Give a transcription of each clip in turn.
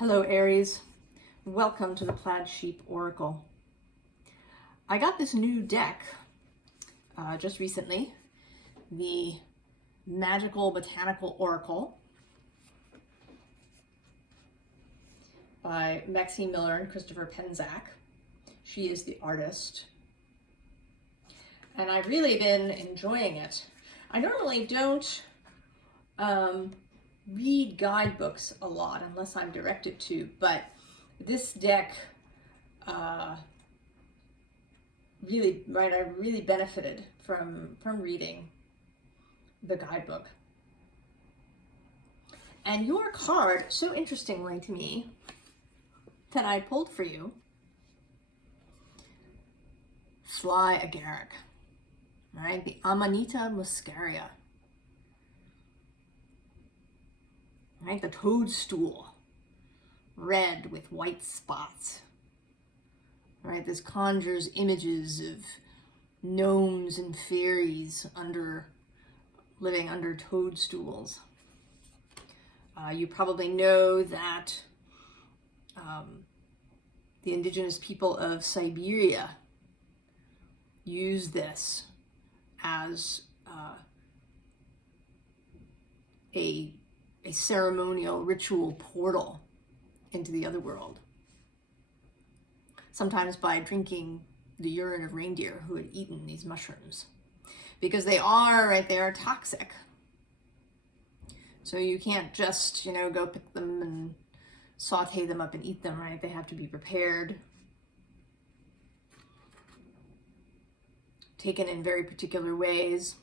Hello Aries, welcome to the Plaid Sheep Oracle. I got this new deck just recently, the Magickal Botanical Oracle by Maxine Miller and Christopher Penczak. She is the artist, and I've really been enjoying it. I normally don't read guidebooks a lot unless I'm directed to, but this deck I really benefited from reading the guidebook. And your card, so interestingly to me, that I pulled for you, Fly Agaric, right? The Amanita muscaria. Right, the toadstool, red with white spots. Right, this conjures images of gnomes and fairies living under toadstools. You probably know that the indigenous people of Siberia use this as a ceremonial ritual portal into the other world. Sometimes by drinking the urine of reindeer who had eaten these mushrooms. Because they are toxic. So you can't just, go pick them and saute them up and eat them, right? They have to be prepared. Taken in very particular ways.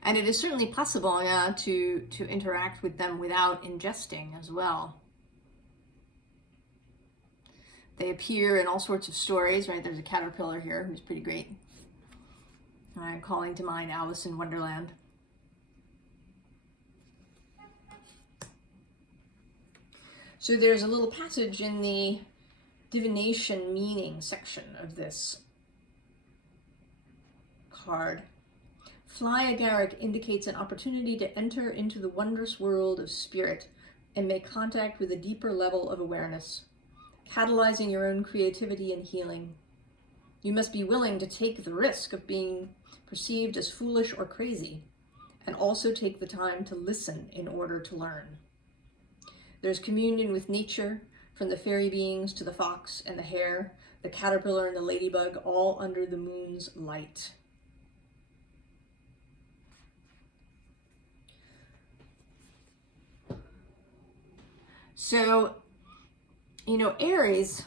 And it is certainly possible, to interact with them without ingesting as well. They appear in all sorts of stories, right? There's a caterpillar here who's pretty great. I'm calling to mind Alice in Wonderland. So there's a little passage in the divination meaning section of this card. Fly Agaric indicates an opportunity to enter into the wondrous world of spirit and make contact with a deeper level of awareness, catalyzing your own creativity and healing. You must be willing to take the risk of being perceived as foolish or crazy, and also take the time to listen in order to learn. There's communion with nature, from the fairy beings to the fox and the hare, the caterpillar and the ladybug, all under the moon's light. So, Aries,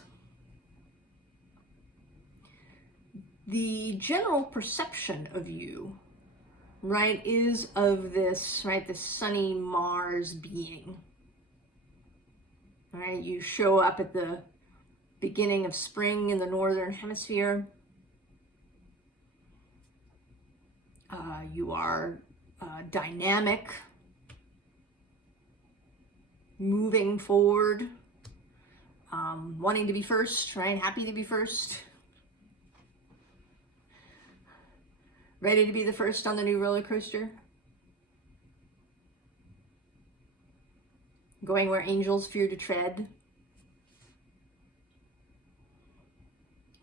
the general perception of you, right, is of this, right, this sunny Mars being. Right, you show up at the beginning of spring in the northern hemisphere. You are dynamic, moving forward, wanting to be first, right? Happy to be first. Ready to be the first on the new roller coaster. Going where angels fear to tread.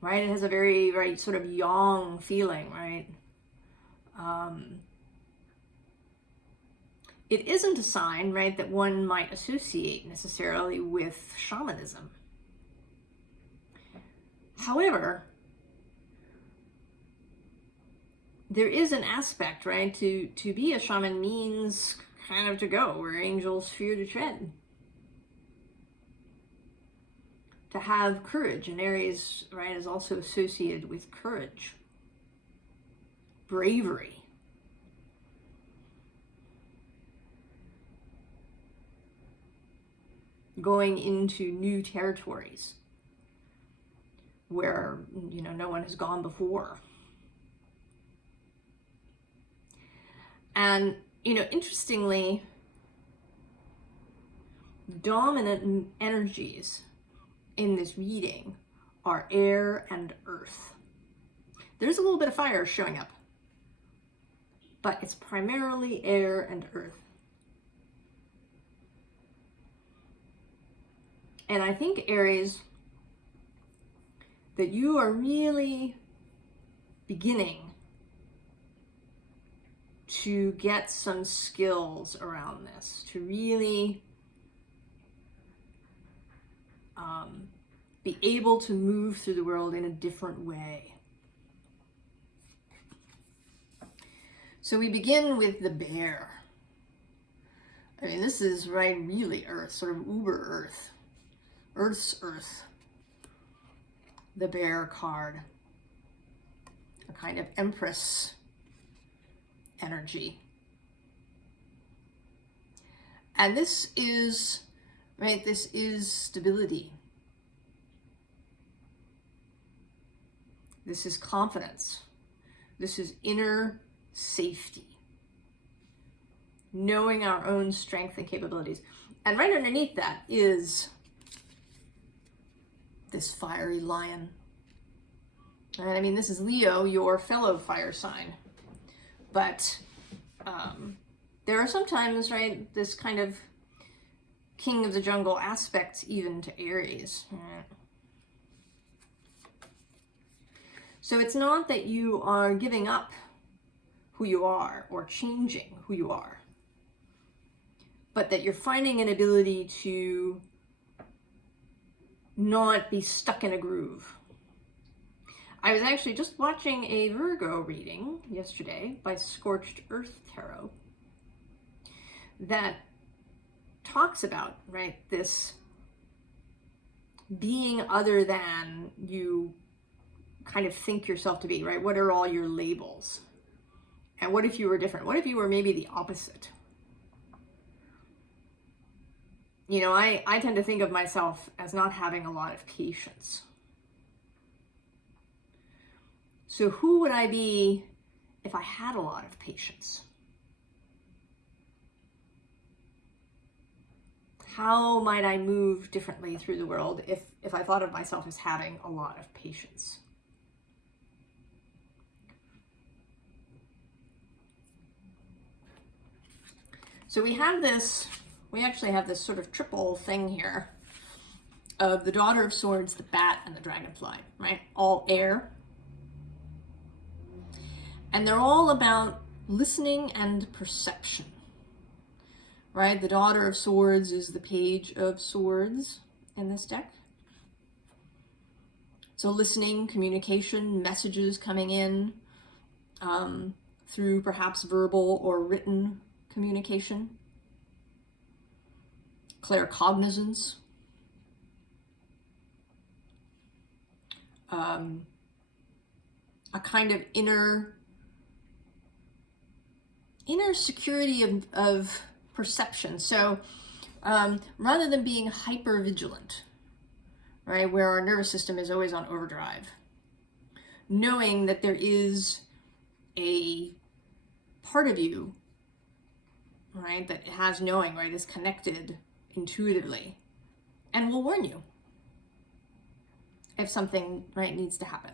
Right? It has a very, sort of yang feeling, right? It isn't a sign, right, that one might associate necessarily with shamanism. However, there is an aspect, right, to be a shaman means kind of to go where angels fear to tread. To have courage, and Aries, right, is also associated with courage, bravery. Going into new territories where, no one has gone before. And, interestingly, dominant energies in this reading are air and earth. There's a little bit of fire showing up, but it's primarily air and earth. And I think, Aries, that you are really beginning to get some skills around this, to really be able to move through the world in a different way. So we begin with the bear. I mean, this is, right, really Earth, sort of uber Earth. Earth's Earth. The bear card. A kind of Empress energy. And this is, right, this is stability. This is confidence. This is inner safety. Knowing our own strength and capabilities. And right underneath that is this fiery lion. And I mean, this is Leo, your fellow fire sign. But there are sometimes, right, this kind of king of the jungle aspect even to Aries. So it's not that you are giving up who you are or changing who you are, but that you're finding an ability to not be stuck in a groove. I was actually just watching a Virgo reading yesterday by Scorched Earth Tarot that talks about, right, this being other than you kind of think yourself to be, right? What are all your labels? And what if you were different? What if you were maybe the opposite? You know, I tend to think of myself as not having a lot of patience. So who would I be if I had a lot of patience? How might I move differently through the world if I thought of myself as having a lot of patience? So we actually have this sort of triple thing here of the Daughter of Swords, the bat, and the dragonfly, right? All air. And they're all about listening and perception, right? The Daughter of Swords is the Page of Swords in this deck. So listening, communication, messages coming in through perhaps verbal or written communication, claircognizance, a kind of inner security of perception. So rather than being hyper vigilant, right, where our nervous system is always on overdrive, knowing that there is a part of you, right, that has knowing, right, is connected intuitively and will warn you if something, right, needs to happen.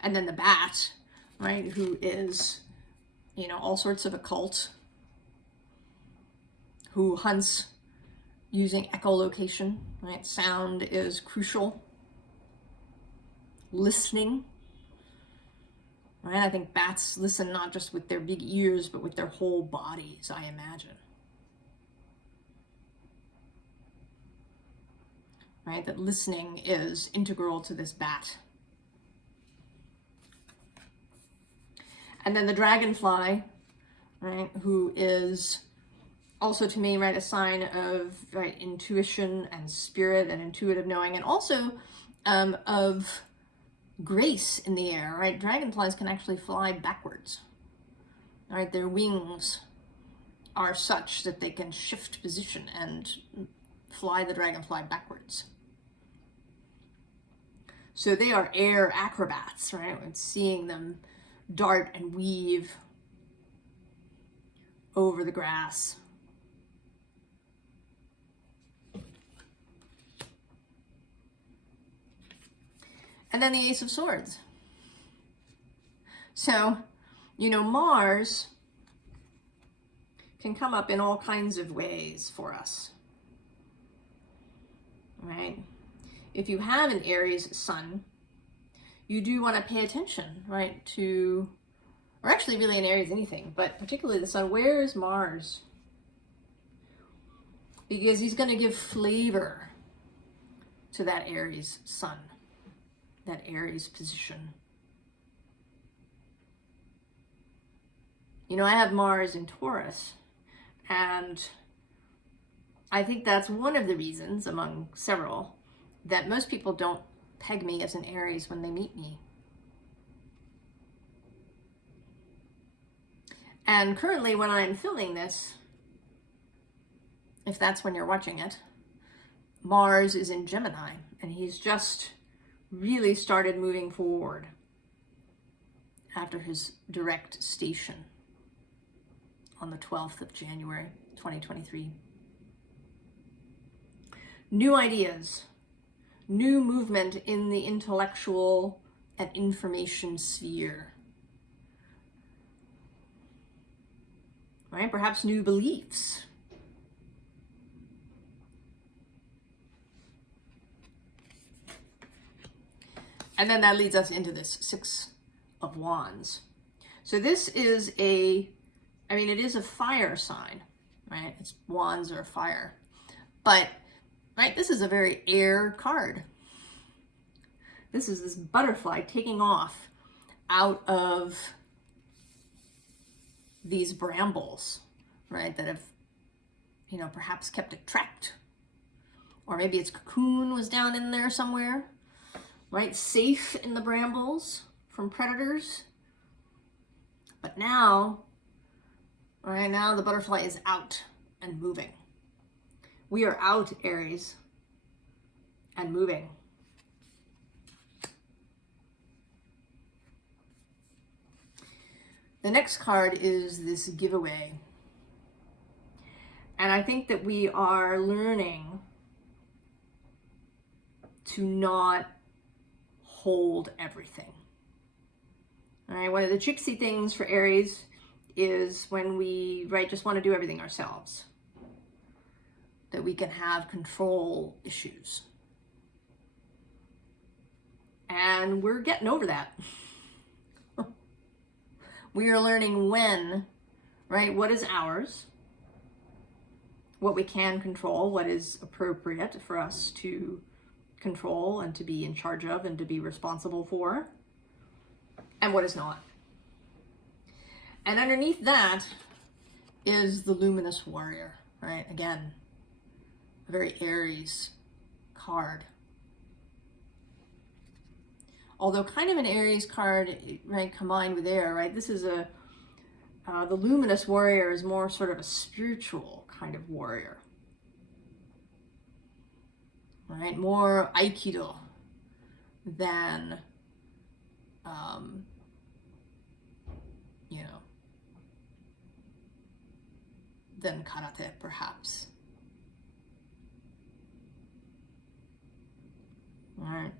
And then the bat, right, who is, you know, all sorts of occult, who hunts using echolocation, right? Sound is crucial. Listening, right? I think bats listen not just with their big ears, but with their whole bodies, I imagine. Right? That listening is integral to this bat. And then the dragonfly, right, who is also to me, right, a sign of, right, intuition and spirit and intuitive knowing, and also of grace in the air, right? Dragonflies can actually fly backwards, right? Their wings are such that they can shift position and fly the dragonfly backwards. So they are air acrobats, right? When seeing them dart and weave over the grass. And then the Ace of Swords. So, you know, Mars can come up in all kinds of ways for us. right? If you have an Aries sun, you do want to pay attention, right, to, or actually really an Aries anything, but particularly the sun. Where is Mars? Because he's going to give flavor to that Aries sun, that Aries position. You know, I have Mars in Taurus, and I think that's one of the reasons, among several, that most people don't peg me as an Aries when they meet me. And currently, when I'm filming this, if that's when you're watching it, Mars is in Gemini, and he's just really started moving forward after his direct station on the 12th of January, 2023. New ideas, new movement in the intellectual and information sphere. Right? Perhaps new beliefs. And then that leads us into this Six of Wands. So this is it is a fire sign, right? It's wands or fire. But, right, this is a very air card. This is this butterfly taking off out of these brambles, right, that have, you know, perhaps kept it trapped. Or maybe its cocoon was down in there somewhere, right, safe in the brambles from predators. But now, right now the butterfly is out and moving. We are out, Aries, and moving. The next card is this giveaway. And I think that we are learning to not hold everything. All right, one of the tricksy things for Aries is when we, right, just want to do everything ourselves, that we can have control issues. And we're getting over that. We are learning when, right, what is ours, what we can control, what is appropriate for us to control and to be in charge of and to be responsible for, and what is not. And underneath that is the luminous warrior, right? Again, a very Aries card. Although kind of an Aries card, right, combined with air, right? This is the luminous warrior is more sort of a spiritual kind of warrior, right? More Aikido than, than karate, perhaps. All right.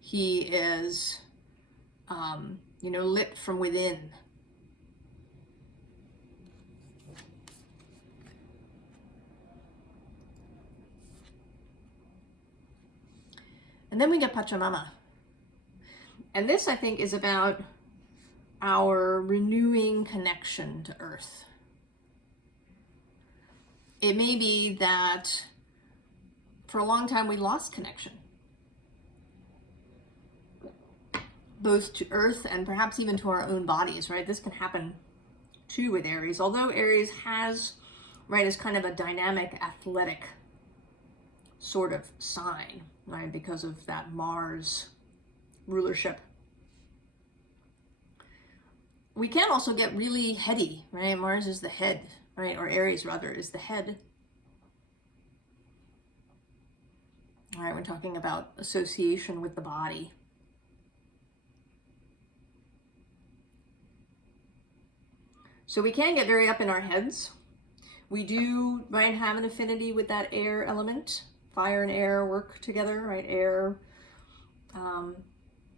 He is, lit from within. And then we get Pachamama. And this, I think, is about our renewing connection to Earth. It may be that for a long time we lost connection, both to Earth and perhaps even to our own bodies, right? This can happen too with Aries, although Aries has, right, is kind of a dynamic, athletic sort of sign, right, because of that Mars rulership. We can also get really heady, right? Mars is the head, right? Or Aries, rather, is the head. All right, we're talking about association with the body. So we can get very up in our heads. We do, right, have an affinity with that air element. Fire and air work together, right? Air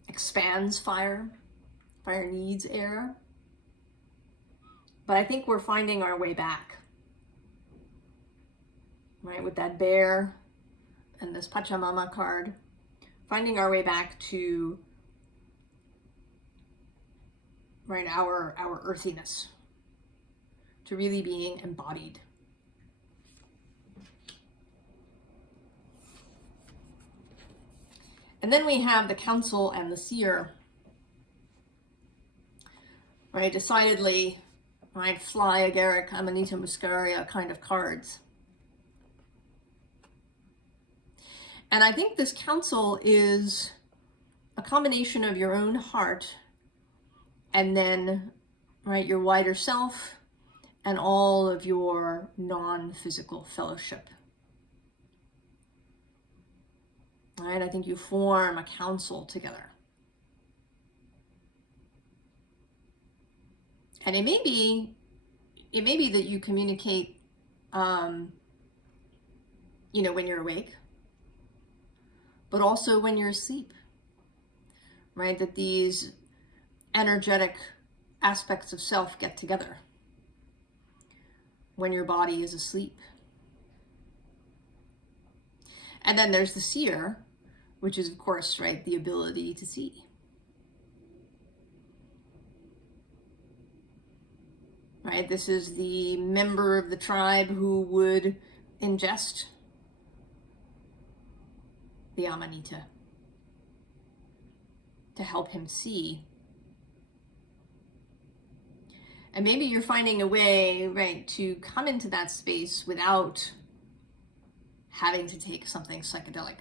expands fire. Fire needs air. But I think we're finding our way back, right? With that bear and this Pachamama card, finding our way back to, right, our earthiness, to really being embodied. And then we have the Council and the Seer, right? Decidedly, right, fly agaric, amanita muscaria kind of cards. And I think this Council is a combination of your own heart and then, right, your wider self and all of your non-physical fellowship. Right? I think you form a council together. And it may be that you communicate, when you're awake, but also when you're asleep, right? That these energetic aspects of self get together when your body is asleep. And then there's the seer, which is, of course, right, the ability to see. Right, this is the member of the tribe who would ingest the Amanita to help him see. And maybe you're finding a way, right, to come into that space without having to take something psychedelic.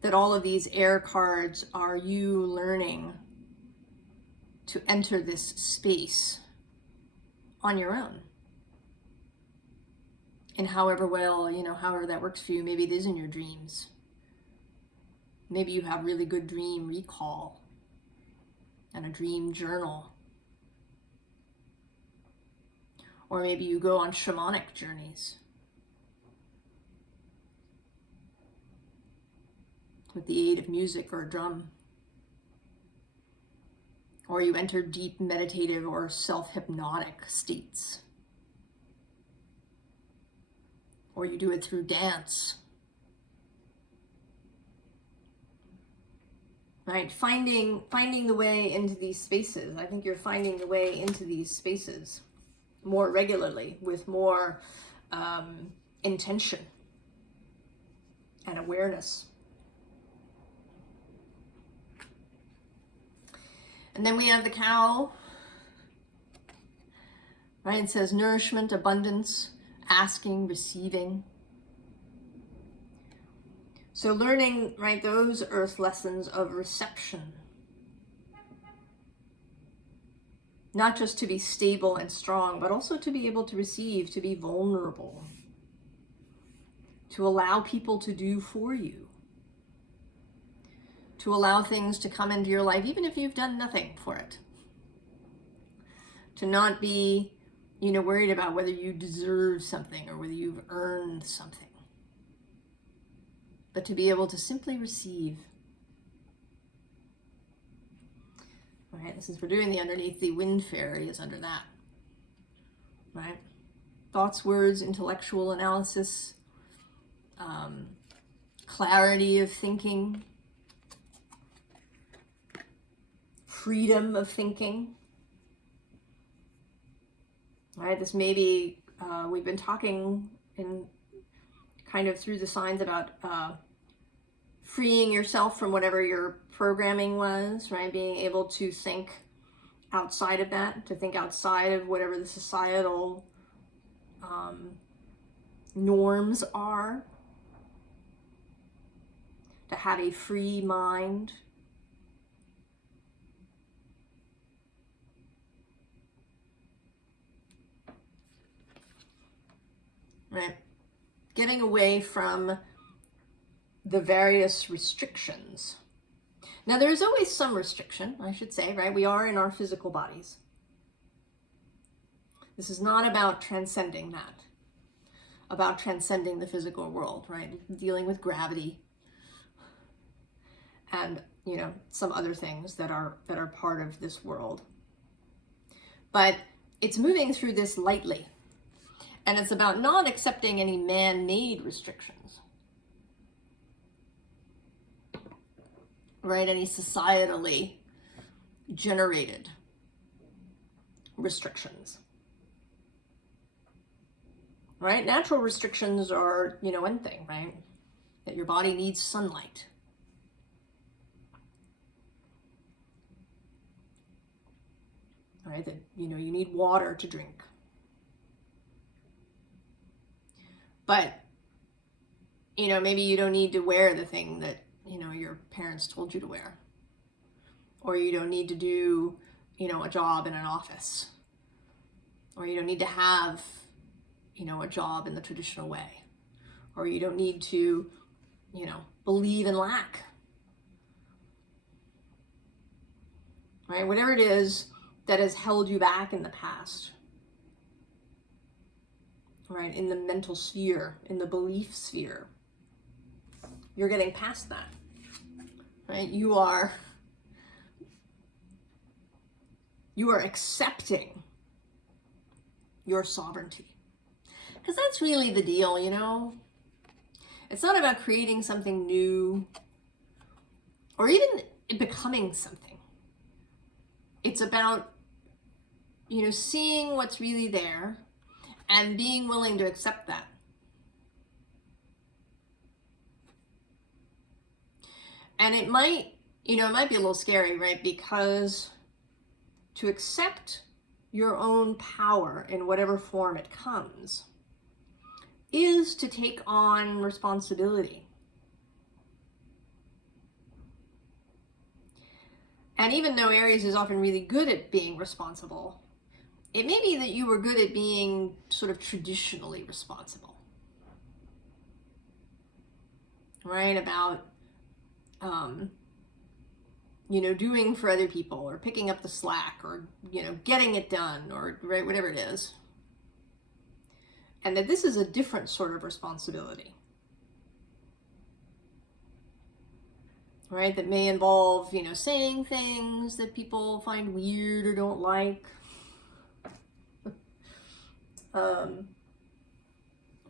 That all of these air cards are you learning to enter this space on your own. And however that works for you, maybe it is in your dreams. Maybe you have really good dream recall and a dream journal. Or maybe you go on shamanic journeys with the aid of music or a drum. Or you enter deep meditative or self-hypnotic states. Or you do it through dance. Right? Finding the way into these spaces. I think you're finding the way into these spaces more regularly, with more intention and awareness. And then we have the cow, right? It says nourishment, abundance, asking, receiving. So learning, right, those earth lessons of reception. Not just to be stable and strong, but also to be able to receive, to be vulnerable, to allow people to do for you, to allow things to come into your life, even if you've done nothing for it. To not be, worried about whether you deserve something or whether you've earned something, but to be able to simply receive. All right, since we're doing the underneath, the wind fairy is under that, right? Thoughts, words, intellectual analysis, clarity of thinking, freedom of thinking. All right, this may be, we've been talking in kind of through the signs about freeing yourself from whatever your programming was, right? Being able to think outside of that, to think outside of whatever the societal norms are, to have a free mind. Right? Getting away from the various restrictions. Now, there's always some restriction, I should say, right? We are in our physical bodies. This is not about transcending that, about transcending the physical world, right? Dealing with gravity and, you know, some other things that are part of this world. But it's moving through this lightly. And it's about not accepting any man-made restrictions. Right? Any societally generated restrictions. Right? Natural restrictions are, you know, one thing, right? That your body needs sunlight. Right? That, you know, you need water to drink. But, you know, maybe you don't need to wear the thing that, you know, your parents told you to wear. Or you don't need to do, you know, a job in an office. Or you don't need to have, you know, a job in the traditional way. Or you don't need to, you know, believe in lack. Right? Whatever it is that has held you back in the past. Right? In the mental sphere, in the belief sphere. You're getting past that. Right? You are accepting your sovereignty. Because that's really the deal, you know? It's not about creating something new or even becoming something. It's about, you know, seeing what's really there and being willing to accept that. And it might, you know, it might be a little scary, right? Because to accept your own power in whatever form it comes is to take on responsibility. And even though Aries is often really good at being responsible, it may be that you were good at being sort of traditionally responsible. Right? About, you know, doing for other people or picking up the slack or, you know, getting it done or, right, whatever it is. And that this is a different sort of responsibility. Right? That may involve, you know, saying things that people find weird or don't like.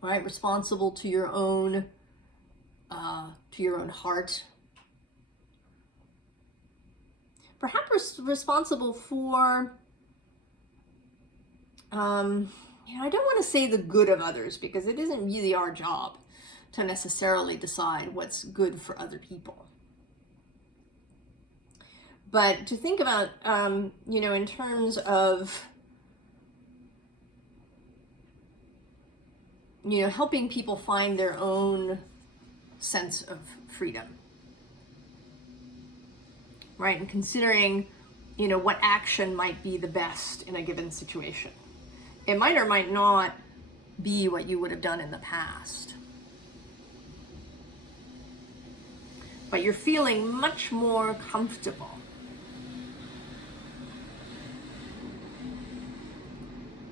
Right? Responsible to your own heart. Perhaps responsible for, you know, I don't want to say the good of others because it isn't really our job to necessarily decide what's good for other people. But to think about, you know, in terms of, you know, helping people find their own sense of freedom. Right? And considering, you know, what action might be the best in a given situation. It might or might not be what you would have done in the past. But you're feeling much more comfortable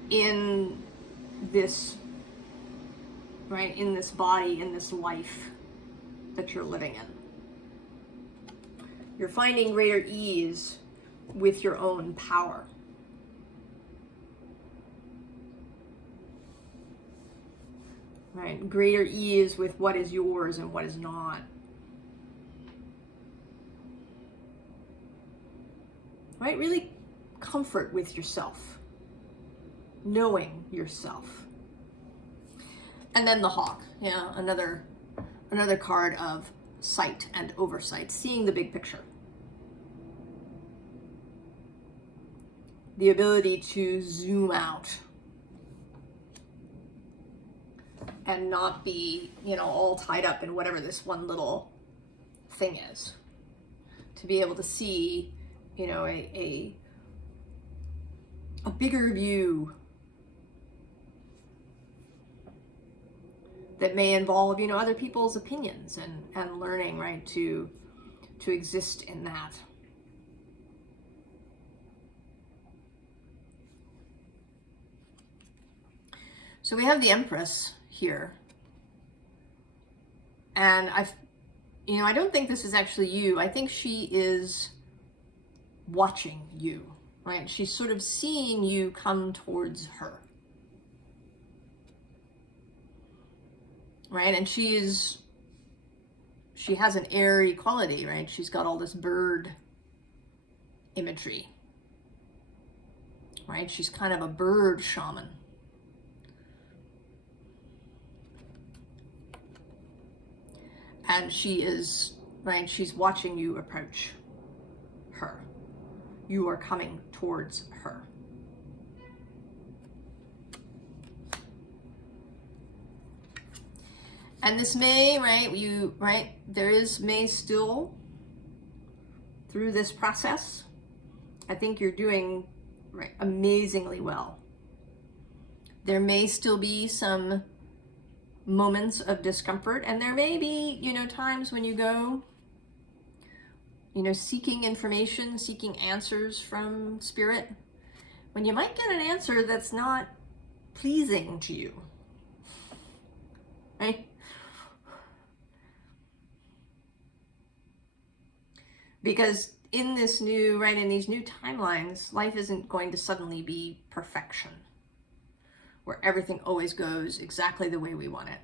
in this, right, in this body, in this life that you're living in. You're finding greater ease with your own power. Right? Greater ease with what is yours and what is not. Right? Really comfort with yourself. Knowing yourself. And then the hawk. Yeah, another card of sight and oversight. Seeing the big picture. The ability to zoom out. And not be, you know, all tied up in whatever this one little thing is. To be able to see, you know, a bigger view that may involve, you know, other people's opinions and learning, right, to exist in that. So we have the Empress here. And you know, I don't think this is actually you. I think she is watching you, right? She's sort of seeing you come towards her, right? And she has an airy quality, right? She's got all this bird imagery, right? She's kind of a bird shaman. And she is, right, she's watching you approach her. You are coming towards her. And this may, right, may still, through this process, I think you're doing, right, amazingly well. There may still be some moments of discomfort, and there may be, you know, times when you go, you know, seeking information, seeking answers from spirit, when you might get an answer that's not pleasing to you, right? Because in this new, right, in these new timelines, life isn't going to suddenly be perfection, where everything always goes exactly the way we want it.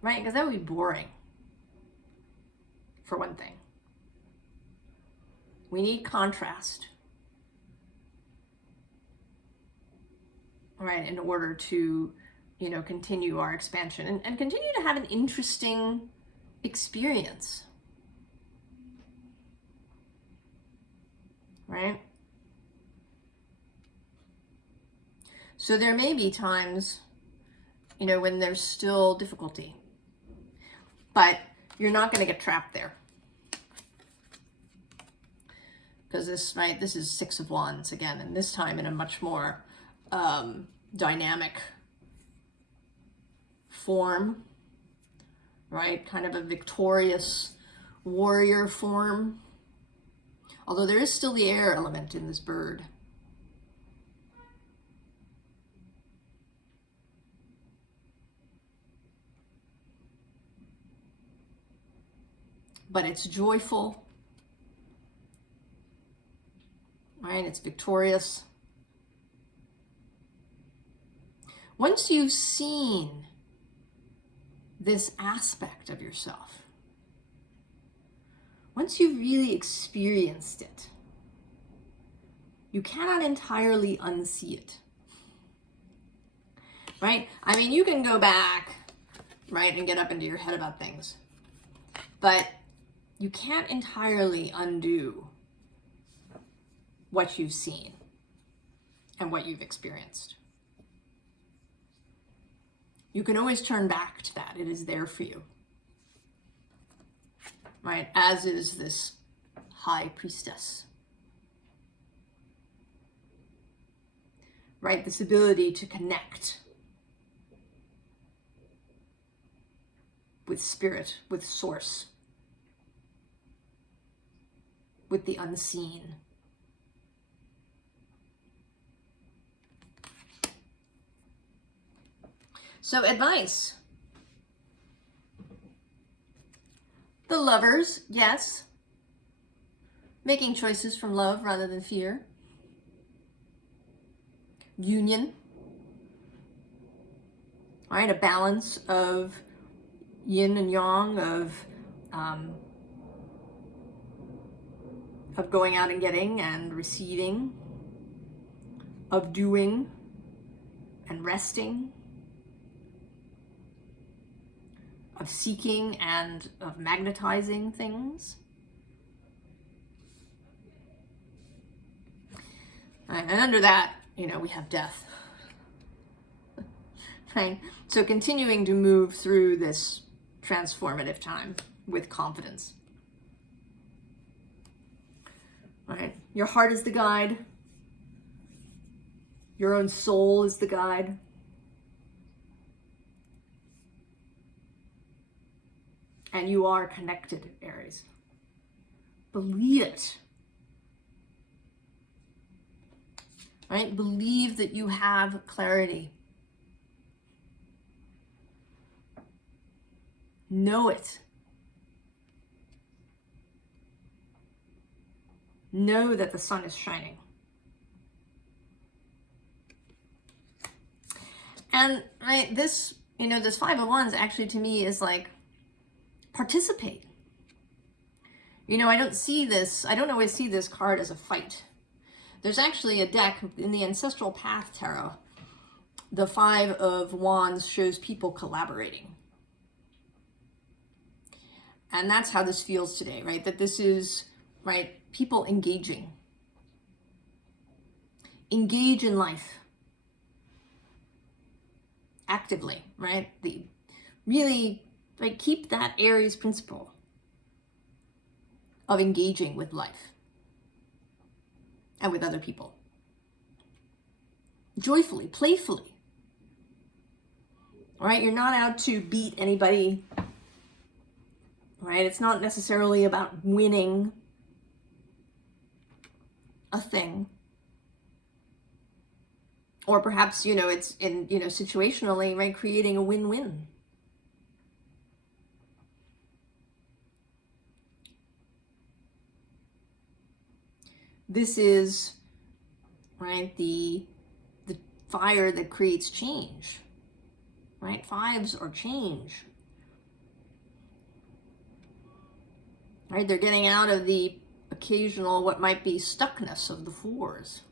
Right? Because that would be boring, for one thing. We need contrast, right, in order to, you know, continue our expansion and continue to have an interesting experience. Right? So there may be times, you know, when there's still difficulty, but you're not going to get trapped there. Because this, right, this is Six of Wands again, and this time in a much more dynamic form, right? Kind of a victorious warrior form. Although there is still the air element in this bird. But it's joyful, right? It's victorious. Once you've seen this aspect of yourself, once you've really experienced it, you cannot entirely unsee it, right? I mean, you can go back, right, and get up into your head about things, but you can't entirely undo what you've seen and what you've experienced. You can always turn back to that. It is there for you. Right? As is this high priestess. Right? This ability to connect with spirit, with source, with the unseen. So advice. The lovers, yes. Making choices from love rather than fear. Union. All right, a balance of yin and yang, of going out and getting and receiving, of doing and resting, of seeking and of magnetizing things. And under that, you know, we have death. Right? So continuing to move through this transformative time with confidence. Right? Your heart is the guide. Your own soul is the guide. And you are connected, Aries. Believe it. Right? Believe that you have clarity. Know it. Know that the sun is shining. And right, this, this Five of Wands actually to me is like, participate. I don't always see this card as a fight. There's actually a deck in the Ancestral Path Tarot. The Five of Wands shows people collaborating. And that's how this feels today, right? That this is, right, people engaging. Engage in life. Actively, right? Really, like, keep that Aries principle of engaging with life and with other people. Joyfully, playfully. Right? You're not out to beat anybody. Right? It's not necessarily about winning a thing. Or perhaps, it's in, situationally, right, creating a win-win. This is, right, the fire that creates change. Right? Fives are change. Right? They're getting out of the occasional, what might be stuckness of the fours.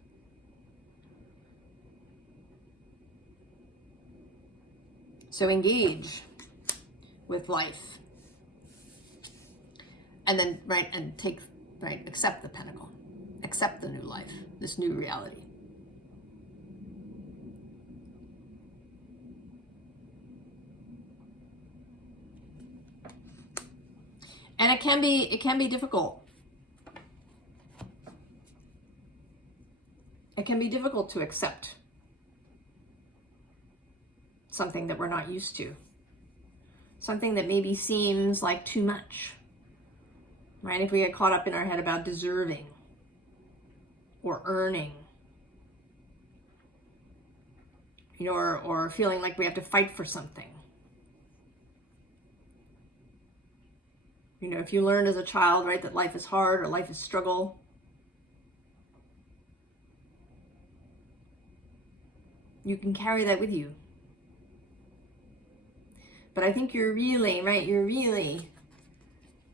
So engage with life. And then, right, and accept the Pentacle. Accept the new life, this new reality. And it can be difficult. It can be difficult to accept something that we're not used to. Something that maybe seems like too much. Right? If we get caught up in our head about deserving or earning, or feeling like we have to fight for something. If you learned as a child, right, that life is hard or life is struggle, you can carry that with you. But I think you're really, right, you're really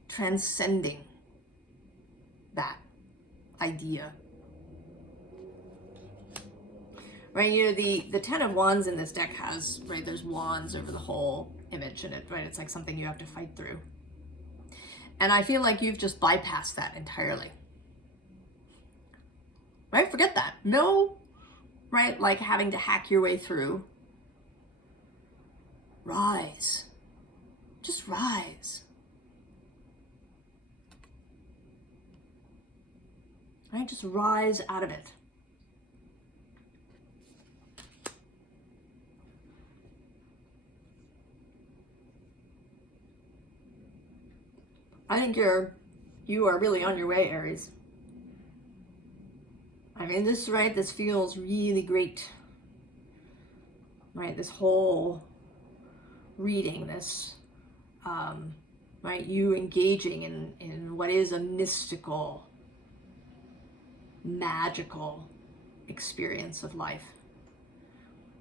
transcending that idea. Right, the Ten of Wands in this deck has, right, there's wands over the whole image, and it's like something you have to fight through. And I feel like you've just bypassed that entirely. Right, forget that. No, right, like having to hack your way through. Rise. Just rise. Right, just rise out of it. I think you are really on your way, Aries. I mean, this feels really great. Right, this whole reading, this, right, you engaging in what is a mystical, magical experience of life.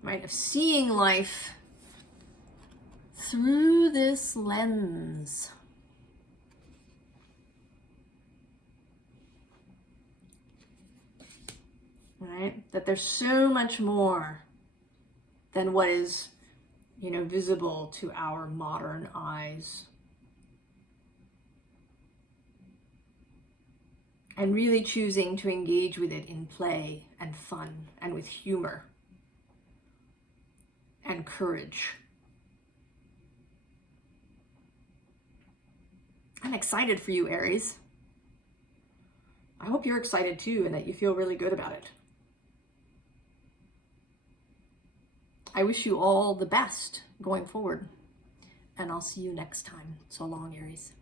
Right, of seeing life through this lens. Right? That there's so much more than what is, visible to our modern eyes. And really choosing to engage with it in play and fun and with humor and courage. I'm excited for you, Aries. I hope you're excited too and that you feel really good about it. I wish you all the best going forward, and I'll see you next time. So long, Aries.